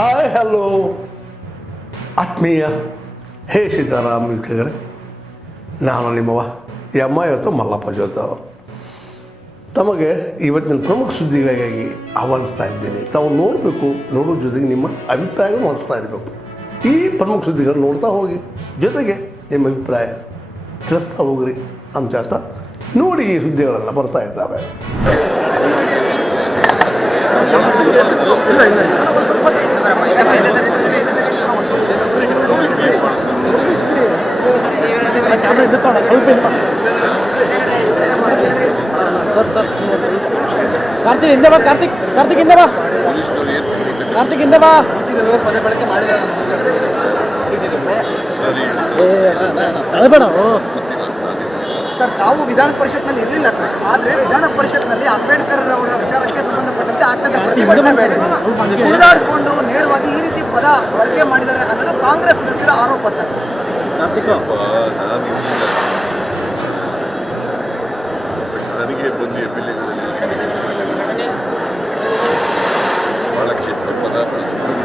Hi hello ಆತ್ಮೀಯ ಹೇ ಸೀತಾರಾಮ್ ವೀಕ್ಷಕರೇ, ನಾನು ನಿಮ್ಮವ ಇವತ್ತು ಮಲ್ಲಪ್ಪ ಜೋತ ತಮಗೆ ಇವತ್ತಿನ ಪ್ರಮುಖ ಸುದ್ದಿಗಳಿಗಾಗಿ ಆಹ್ವಾನಿಸ್ತಾ ಇದ್ದೇನೆ. ತಾವು ನೋಡಬೇಕು, ನೋಡೋ ಜೊತೆಗೆ ನಿಮ್ಮ ಅಭಿಪ್ರಾಯಗಳು ಮಾಡಿಸ್ತಾ ಇರಬೇಕು. ಈ ಪ್ರಮುಖ ಸುದ್ದಿಗಳನ್ನು ನೋಡ್ತಾ ಹೋಗಿ, ಜೊತೆಗೆ ನಿಮ್ಮ ಅಭಿಪ್ರಾಯ ತಿಳಿಸ್ತಾ ಹೋಗ್ರಿ ಅಂತ ಹೇಳ್ತಾ ನೋಡಿ ಈ ಸುದ್ದಿಗಳೆಲ್ಲ ಬರ್ತಾ ಇದ್ದಾವೆ. ಕಾರ್ತಿಕ್ ಹಿಂದೆ ಬಾ, ಕಾರ್ತಿಕ್ ಹಿಂದೆ ಬಾ, ಕಾರ್ತಿಕ್ ಹಿಂದೆ ಬಾ. ಸರ್, ತಾವು ವಿಧಾನ ಪರಿಷತ್ನಲ್ಲಿ ಇರಲಿಲ್ಲ ಸರ್, ಆದರೆ ವಿಧಾನ ಪರಿಷತ್ನಲ್ಲಿ ಅಂಬೇಡ್ಕರ್ ಅವರ ವಿಚಾರಕ್ಕೆ ಸಂಬಂಧಪಟ್ಟಂತೆ ಕುಡಿದಾಡಿಕೊಂಡು ನೇರವಾಗಿ ಈ ರೀತಿ ಪದ ಬಳಕೆ ಮಾಡಿದ್ದಾರೆ ಅನ್ನೋದು ಕಾಂಗ್ರೆಸ್ ಸದಸ್ಯರ ಆರೋಪ ಸರ್. ನನಗೆ ಬಂದು MLAಗಳಲ್ಲಿ ಭಾಳ ಕೆಟ್ಟ ಪದ ಬಳಸಿದ್ದಾರೆ,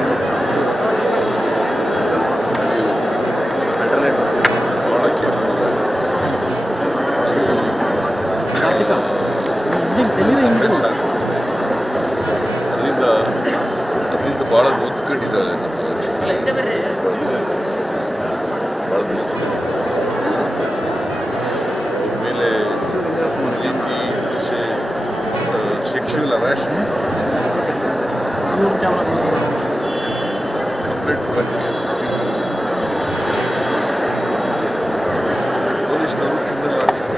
ಭಾಳ ಕೆಟ್ಟ ಪದ. ಅದರಿಂದ ಭಾಳ ನೋದ್ಕೊಂಡಿದ್ದಾಳೆ, ಭಾಳ ನೋದ್ಕೊಂಡಿದ್ದಾಳೆ. ಆಮೇಲೆ ರೀತಿ ಸೆಕ್ಷುವಲ್ ಹರಾಸ್ಮೆಂಟ್ ಕಂಪ್ಲೇಂಟ್ ಕೊಡೋಕ್ಕೆ ಪೊಲೀಸ್ನವರು ಕ್ರಿಮಿನಲ್ ಆಕ್ಷನ್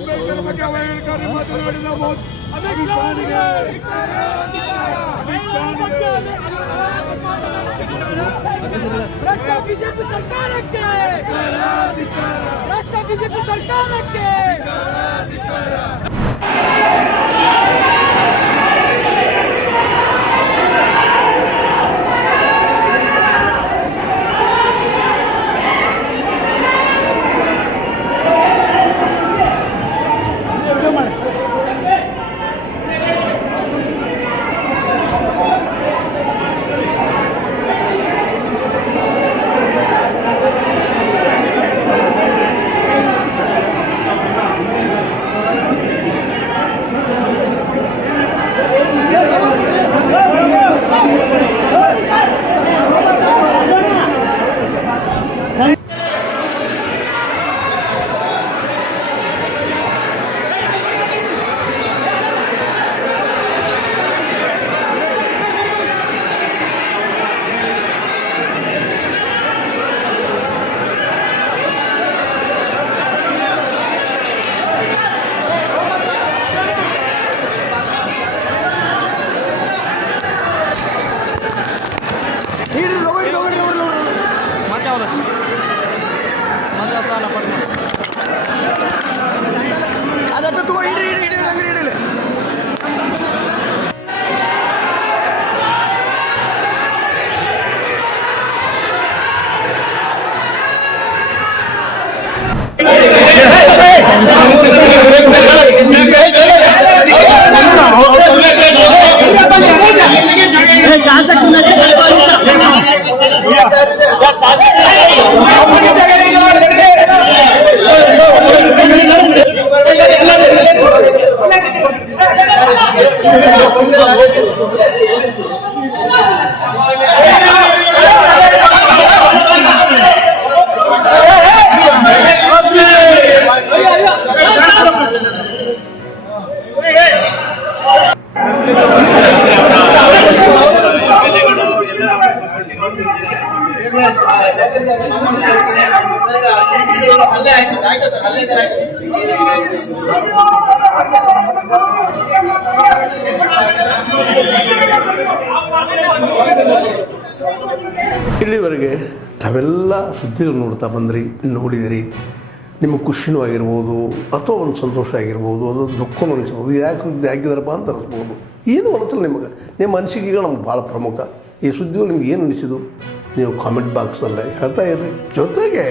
ಅಂಬೇಡ್ಕರ್ ಬಗ್ಗೆ ಅವಹೇಳನಕಾರಿ ಮಾತನಾಡಿದ ಭ್ರಷ್ಟ ಬಿಜೆಪಿ ಸರ್ಕಾರಕ್ಕೆ, ಭ್ರಷ್ಟ ಬಿಜೆಪಿ ಸರ್ಕಾರಕ್ಕೆ. ಇಲ್ಲಿವರೆಗೆ ತಾವೆಲ್ಲ ಸುದ್ದಿಗಳು ನೋಡ್ತಾ ಬಂದ್ರಿ, ನೋಡಿದಿರಿ. ನಿಮಗೆ ಖುಷಿನೂ ಆಗಿರ್ಬೋದು, ಅಥವಾ ಒಂದು ಸಂತೋಷ ಆಗಿರ್ಬೋದು, ಅದು ದುಃಖನೂ ಅನಿಸ್ಬೋದು. ಯಾಕೆ ಹಾಕಿದಾರಪ್ಪ ಅಂತ ಅನಿಸ್ಬೋದು. ಏನು ಅನಿಸಲ್ಲ ನಿಮಗೆ, ನಿಮ್ಮ ಅನಿಸಿಕೆಗಳು ನಮ್ಗೆ ಭಾಳ ಪ್ರಮುಖ. ಈ ಸುದ್ದಿಗಳು ನಿಮ್ಗೆ ಏನು ಅನಿಸಿದ್ದು ನೀವು ಕಾಮೆಂಟ್ ಬಾಕ್ಸಲ್ಲೇ ಹೇಳ್ತಾ ಇರ್ರಿ. ಜೊತೆಗೆ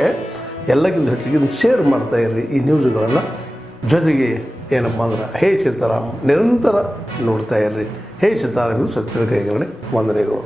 ಎಲ್ಲಕ್ಕಿಂತ ಹೆಚ್ಚಿಗೆ ಇದನ್ನು ಶೇರ್ ಮಾಡ್ತಾ ಇರ್ರಿ ಈ ನ್ಯೂಸ್ಗಳನ್ನು. ಜೊತೆಗೆ ಏನಪ್ಪ ಅಂದ್ರೆ ಹೇ ಸೀತಾರಾಮ್ ನಿರಂತರ ನೋಡ್ತಾ ಇರ್ರಿ. ಹೇ ಸೀತಾರಾಮ್ ಇದು ಸತ್ಯದ ಕೈಗರಣೆ. ವಂದನೆಗಳು.